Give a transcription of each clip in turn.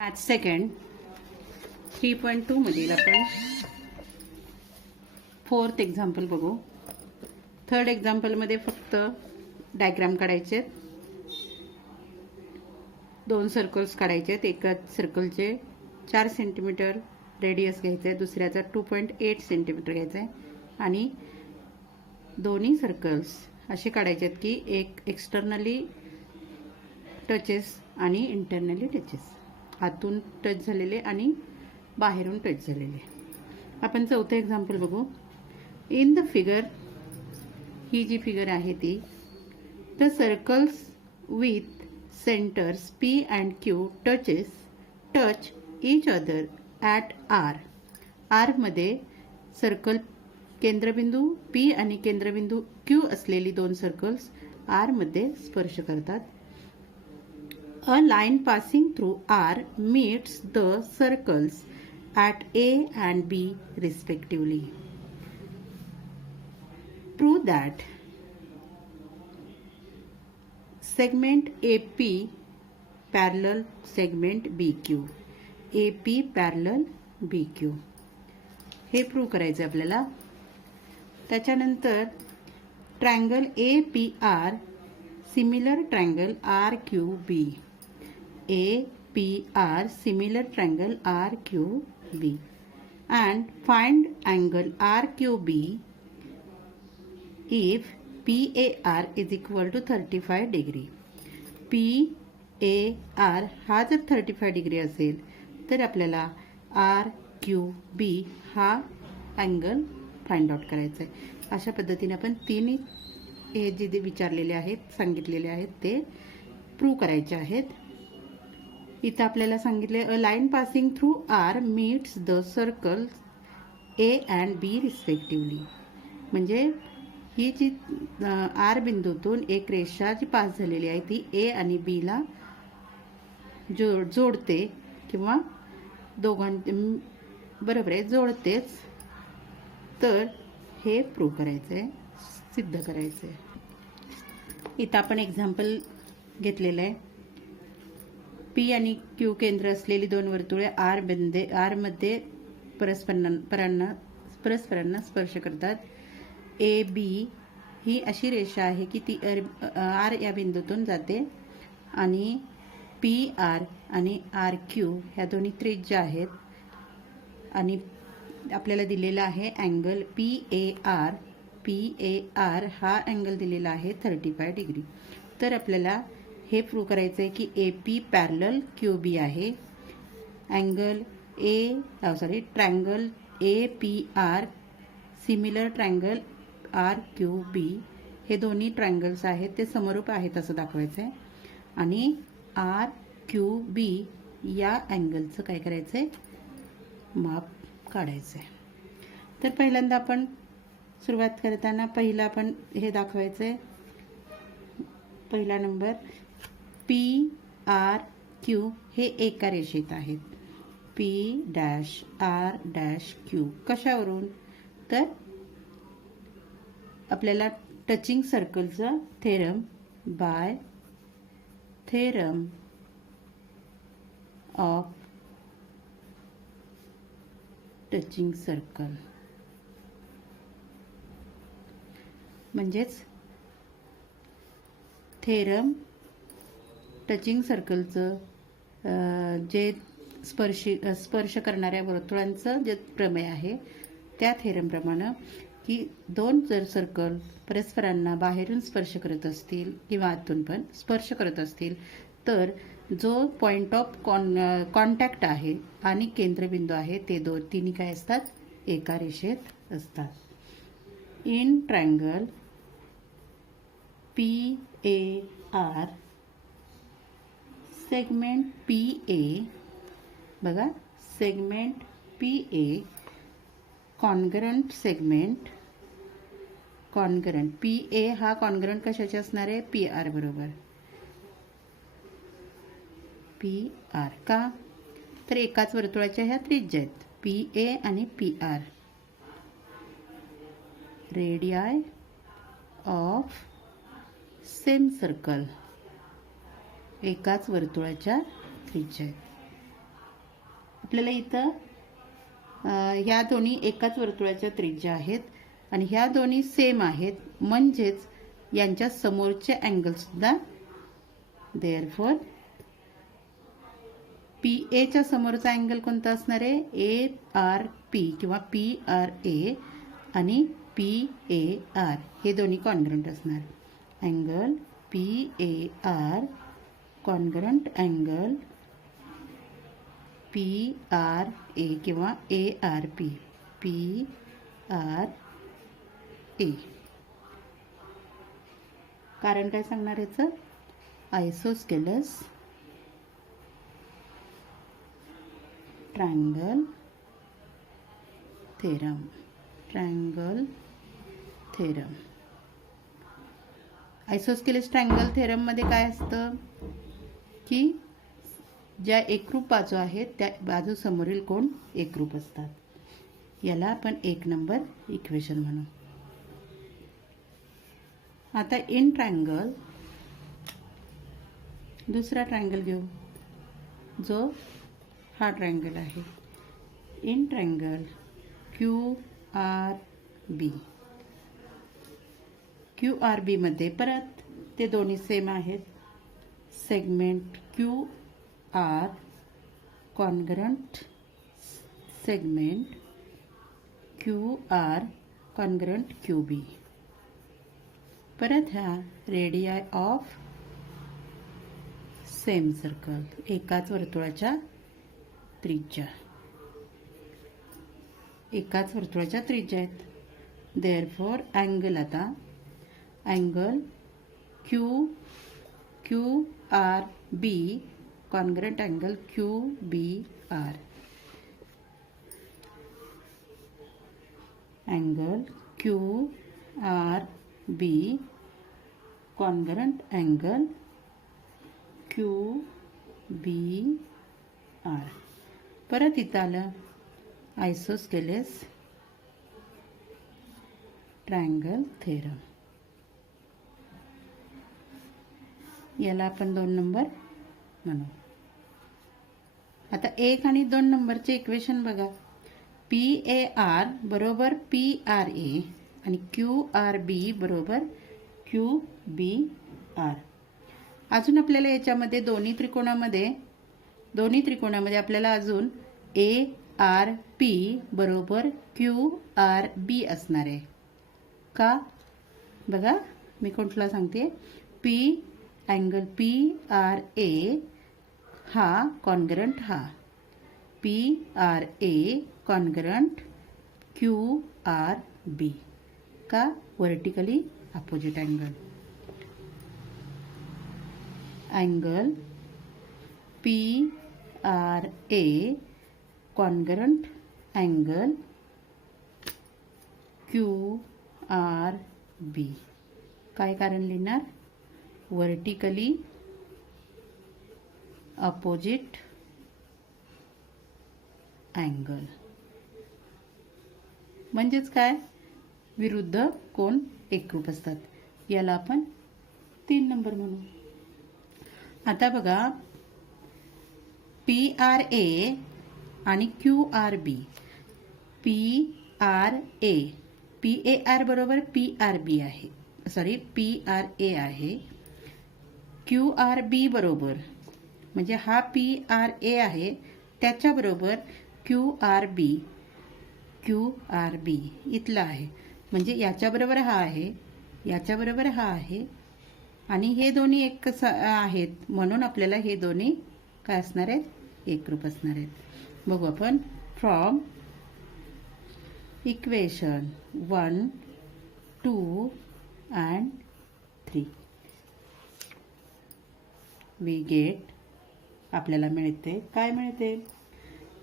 Math second 3.2 मधील आपण fourth example बघू. थर्ड एक्झाम्पलमध्ये फक्त डायग्राम काढायचे, दोन सर्कल्स काढायचे. एकाच सर्कलचे 4 सेंटीमीटर रेडियस घ्यायचं आहे, दुसऱ्याचा 2.8 सेंटीमीटर घ्यायचा आहे आणि दोन्ही सर्कल्स असे काढायचे आहेत की एक एक्सटर्नली टचेस आणि इंटरनली टचेस, आतून टच झालेले आणि बाहेरून टच झालेले. आपण चौथं एक्झाम्पल बघू. इन द फिगर, ही जी फिगर आहे ती, the circles with centres P and Q touch each other at R. R मध्ये सर्कल केंद्रबिंदू P आणि केंद्रबिंदू Q असलेली दोन सर्कल्स R मध्ये स्पर्श करतात. A line passing through R meets the circles at A and B respectively. Prove that segment AP parallel segment BQ. AP parallel BQ. हे प्रूव्ह करायचं आपल्याला. त्याच्यानंतर triangle APR similar triangle RQB. APR similar triangle RQB and find angle RQB if PAR is equal to 35 degree. PAR हा जर 35 degree असेल तर आपल्याला RQB हा अँगल फाइंड आउट करायचा आहे. अशा पद्धतीने आपण तिन्ही हे जे विचारलेले आहेत, सांगितलेले आहेत, ते प्रूव्ह करायचे आहेत. इथं आपल्याला सांगितले a line passing through R meets the circle A and B respectively. म्हणजे ही जी आर बिंदूतून एक रेषा जी पास झालेली आहे ती ए आणि बी ला जोडते किंवा बरोबर आहे, जोडतेच. तर हे प्रूव्ह करायचं आहे, सिद्ध करायचं आहे. इथं आपण एक्झाम्पल घेतलेलं आहे. पी आणि क्यू केंद्र असलेली दोन वर्तुळे आर मध्ये परस्परांना स्पर्श करतात. ए बी ही अशी रेषा आहे की ती आर या बिंदूतून जाते आणि पी आर आणि आर क्यू ह्या दोन्ही त्रिज्या आहेत आणि आपल्याला दिलेला आहे अँगल PAR. PAR हा अँगल दिलेला आहे 35 डिग्री. तर आपल्याला हे प्रूव्ह करायचं आहे की AP पॅरलल QB आहे. Triangle APR similar triangle RQB हे दोन्ही ट्रायंगल्स आहेत, ते समरूप आहेत असं दाखवायचं आहे आणि RQB या अँगलचं काय करायचं आहे, माप काढायचं आहे. तर पहिल्यांदा आपण सुरुवात करताना पहिला आपण हे दाखवायचं आहे. पहिला नंबर PRQ हे एका रेषेत आहेत. P', कशावरून, तर आपल्याला टचिंग सर्कलचा theorem by theorem of touching circle, म्हणजेच थेरम टचिंग सर्कलचं जे स्पर्श करणाऱ्या वर्तुळांचं जे प्रमेय आहे त्या थेरमप्रमाणे की दोन जर सर्कल परस्परांना बाहेरून स्पर्श करत असतील किंवा आतून पण स्पर्श करत असतील तर जो पॉइंट ऑफ कॉन्टॅक्ट आहे आणि केंद्रबिंदू आहे ते तिन्ही काय असतात, एका रेषेत असतात. In triangle PAR segment PA, बघा segment PA congruent segment, congruent PA हा कॉन्ग्रंट कशाचे असणार आहे, PR बरोबर. PR का, तर एकाच वर्तुळाच्या ह्या त्रिज्या आहेत PA आणि PR. रेडियाय ऑफ सेम सर्कल, एकाच वर्तुळाच्या त्रिज्या आहेत. आपल्याला इथं ह्या दोन्ही एकाच वर्तुळाच्या त्रिज्या आहेत आणि ह्या दोन्ही सेम आहेत, म्हणजेच यांच्या समोरचे अँगल सुद्धा देअरफॉर पी एच्या समोरचा अँगल कोणता असणार आहे? ए आर पी किंवा पी आर ए आणि पी ए आर हे दोन्ही कॉन्ग्रंट असणार. Angle P A R congruent angle P R A किंवा A R P P R A. कारण काय सांगणार याचं? Isosceles triangle theorem. Triangle theorem. Isosceles triangle theorem मध्ये काय असतं की ज्या एकरूप बाजू आहेत त्या बाजू समोरील कोण एकरूप असतात. याला आपण 1 नंबर इक्वेशन म्हणू. आता इन ट्रायंगल दुसरा ट्रायंगल घेऊ जो हा ट्रायंगल आहे. In triangle Q R B. Q R B मध्ये परत ते दोन्ही सेम आहेत. Segment Q R congruent segment Q R congruent Q B. परत ह्या रेडियाय ऑफ सेम सर्कल एकाच वर्तुळाच्या त्रिज्या एकाच वर्तुळाच्या त्रिज्या आहेत. देअरफॉर अँगल आता angle Q Q R B congruent angle Q B R. Angle Q R B congruent angle Q B R. परत इथं आलं आयसोस्केलस ट्रायंगल थेरम. याला आपण 2 नंबर म्हणू. आता 1 आणि 2 नंबरचे इक्वेशन बघा. पी ए आर बरोबर पी आर ए आणि क्यू आर बी बरोबर क्यू बी आर. अजून आपल्याला याच्यामध्ये दोन्ही त्रिकोणामध्ये आपल्याला अजून ए आर पी बरोबर क्यू आर बी असणार आहे का? बघा मी कोणतला सांगते. P angle P R A हा कॉन्ग्रंट हा P R A congruent Q R B का? Vertically opposite angle. Angle P R A congruent angle Q R B. काय कारण लिहिणार? Vertically opposite angle. म्हणजेच काय? विरुद्ध कोण एकरूप असतात. याला आपण 3 नंबर म्हणू. आता बघा पी आर ए आणि Q R B. P R A P A R बरोबर पी आर बी आहे, सॉरी पी आर ए आहे. क्यू आर बी बरोबर म्हणजे हा पी आर ए आहे त्याच्याबरोबर क्यू आर बी इथला आहे. म्हणजे याच्याबरोबर हा आहे, याच्याबरोबर हा आहे आणि हे दोन्ही एक आहेत म्हणून आपल्याला हे दोन्ही काय असणार आहेत? एकरूप असणार आहेत. बघू आपण from equation 1, 2 and 3 we get आपल्याला मिळते. काय मिळते?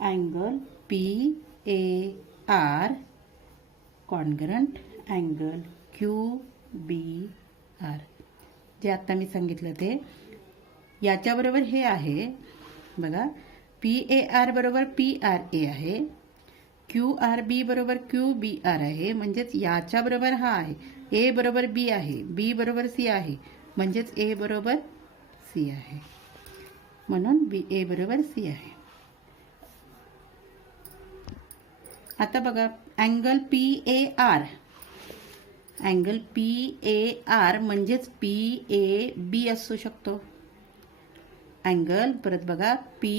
Angle P A R congruent angle Q B R. जे आता मी सांगितलं ते याच्याबरोबर हे आहे बघा. पी ए आर बरोबर पी आर ए आहे, क्यू आर बी बरोबर क्यू बी आर आहे. म्हणजेच याच्या बरोबर हा आहे. ए बरोबर बी आहे, बी बरोबर सी आहे, म्हणजेच ए बरोबर सी आहे. म्हणून बी ए बरोबर सी आहे. आता बघा angle P A R, angle P A R म्हणजेच पी ए बी असू शकतो. अँगल परत बघा पी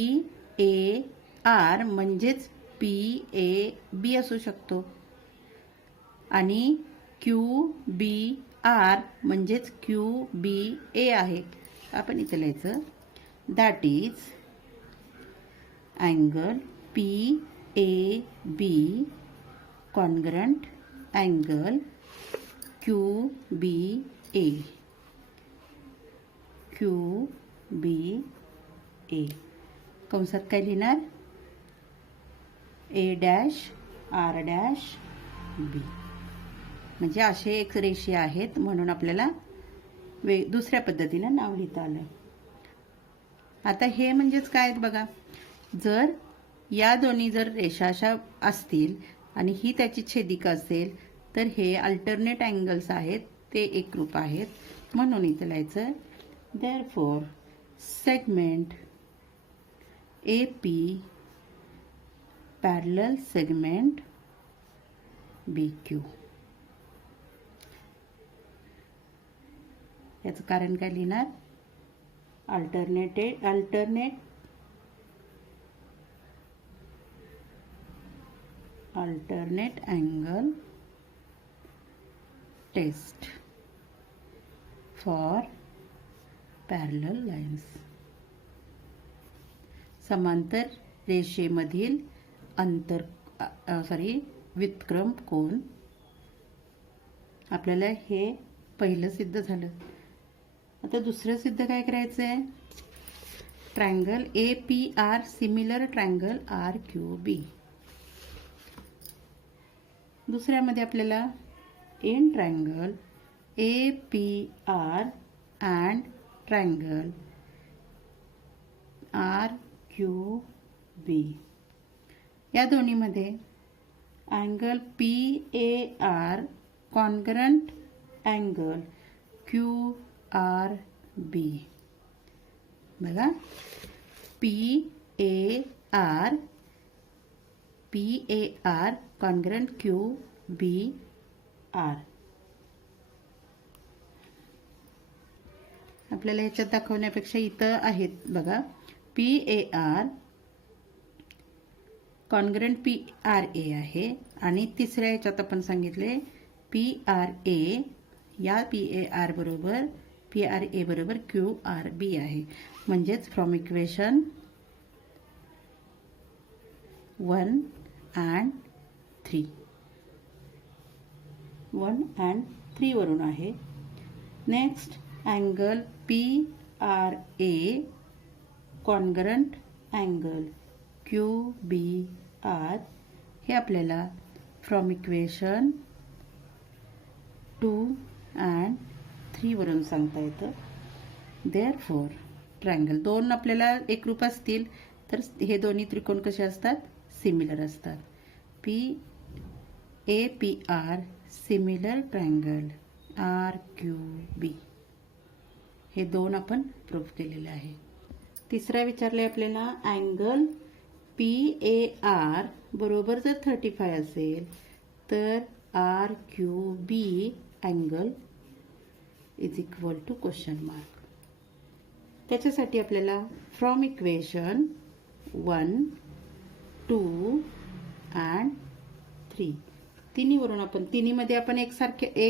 ए आर म्हणजेच पी ए बी असू शकतो आणि क्यू बी आर म्हणजेच क्यू बी ए आहे. आपण इथे लिहायचं that is angle P A B congruent angle Q B A, Q B A. कंसात काय लिहिणार? A dash R dash B. म्हणजे असे एक रेषे आहेत म्हणून आपल्याला दुसऱ्या पद्धतीनं नाव लिहिता आलं. आता हे म्हणजेच काय बघा, जर या दोन्ही जर रेषा अशा असतील आणि ही त्याची छेदिका असेल तर हे अल्टरनेट अँगल्स आहेत, ते एकरूप आहेत. म्हणून इथे लिहायचं therefore segment A P parallel segment B Q. याचं कारण काय लिहिणार? Alternate angle test for parallel lines. समांतर रेषेमधील व्युत्क्रम कोन. आपल्याला हे पहिलं सिद्ध झालं. आता दुसरं सिद्ध काय करायचं आहे? Triangle A P R similar triangle R Q B. दुसऱ्यामध्ये आपल्याला in triangle A P R and triangle R Q B, या दोन्हीमध्ये angle P A R congruent angle Q R B. बघा P A R congruent Q B R. आपल्याला ह्याच्यात दाखवण्यापेक्षा इथं आहेत बघा. P A R congruent P R A आहे आणि तिसऱ्या ह्याच्यात आपण सांगितले पी आर ए, या पी ए आर बरोबर क्यू आर बी आहे. म्हणजेच फ्रॉम इक्वेशन 1 and 3 वरून आहे. Next angle P R A congruent angle Q B R हे आपल्याला फ्रॉम इक्वेशन 2 and 3 वरून सांगता येतं. देअरफॉर ट्रायंगल दोन आपल्याला एकरूप असतील तर हे दोन्ही त्रिकोण कसे असतात? सिमिलर असतात. P R similar triangle R Q B हे दोन आपण प्रूफ केलेले आहे. तिसरा विचारले आपल्याला अँगल पी ए आर बरोबर जर 35 असेल तर R Q B angle is equal to question mark. त्याच्यासाठी आपल्याला फ्रॉम इक्वेशन 1, 2 and 3 तिन्हीवरून आपण तिन्हीमध्ये आपण एकसारखे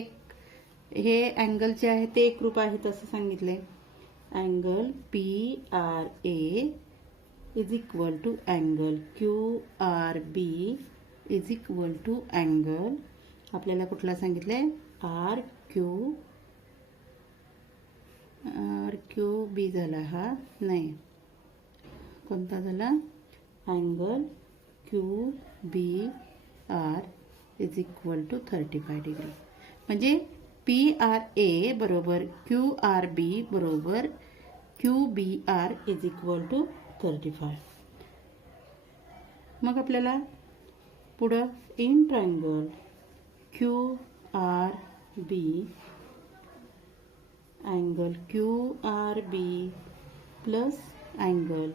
हे अँगल जे आहे ते एकरूप आहेत असं सांगितले. Angle P R A is equal to angle Q R B is equal to angle आपल्याला कुठला सांगितले? आर क्यू बी झाला हा, नाही कोणता झाला? Angle Q B R is equal to 35 degree. म्हणजे पी आर ए बरोबर क्यू आर बी बरोबर Q B R is equal to 35. मग आपल्याला पुढं in triangle Q R B angle Q R B plus angle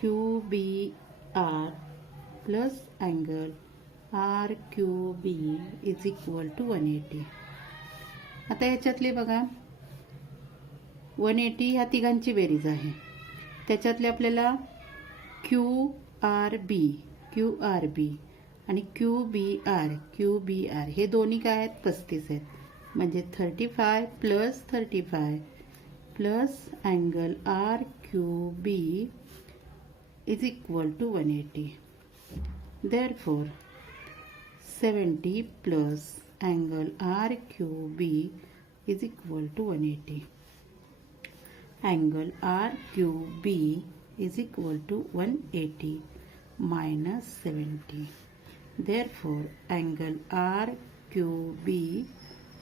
Q B R plus angle R Q B is equal to 180. आता याच्यातले बघा 180 ह्या तिघांची बेरीज आहे. त्याच्यातले आपल्याला क्यू आर बी आणि क्यू बी आर हे दोन्ही काय आहेत 35 आहेत. म्हणजे 35 plus 35 plus angle R Q B is equal to 180. Therefore 70 plus angle RQB is equal to 180. Angle RQB is equal to 180 minus 70. Therefore angle RQB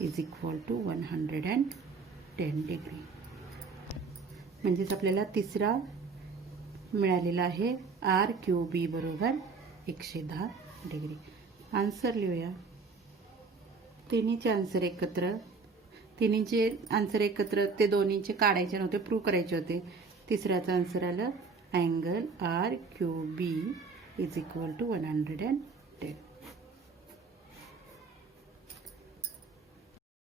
is equal to 110 degree. म्हणजेच आपल्याला तिसरा मिळालेला आहे RQB बरोबर 110 डिग्री. आन्सर लिहूया. तिन्हीचे answer एकत्र ते दोन्हीचे काढायचे नव्हते, प्रूव्ह करायचे होते. तिसऱ्याचं आन्सर आलं angle RQB is equal to 110.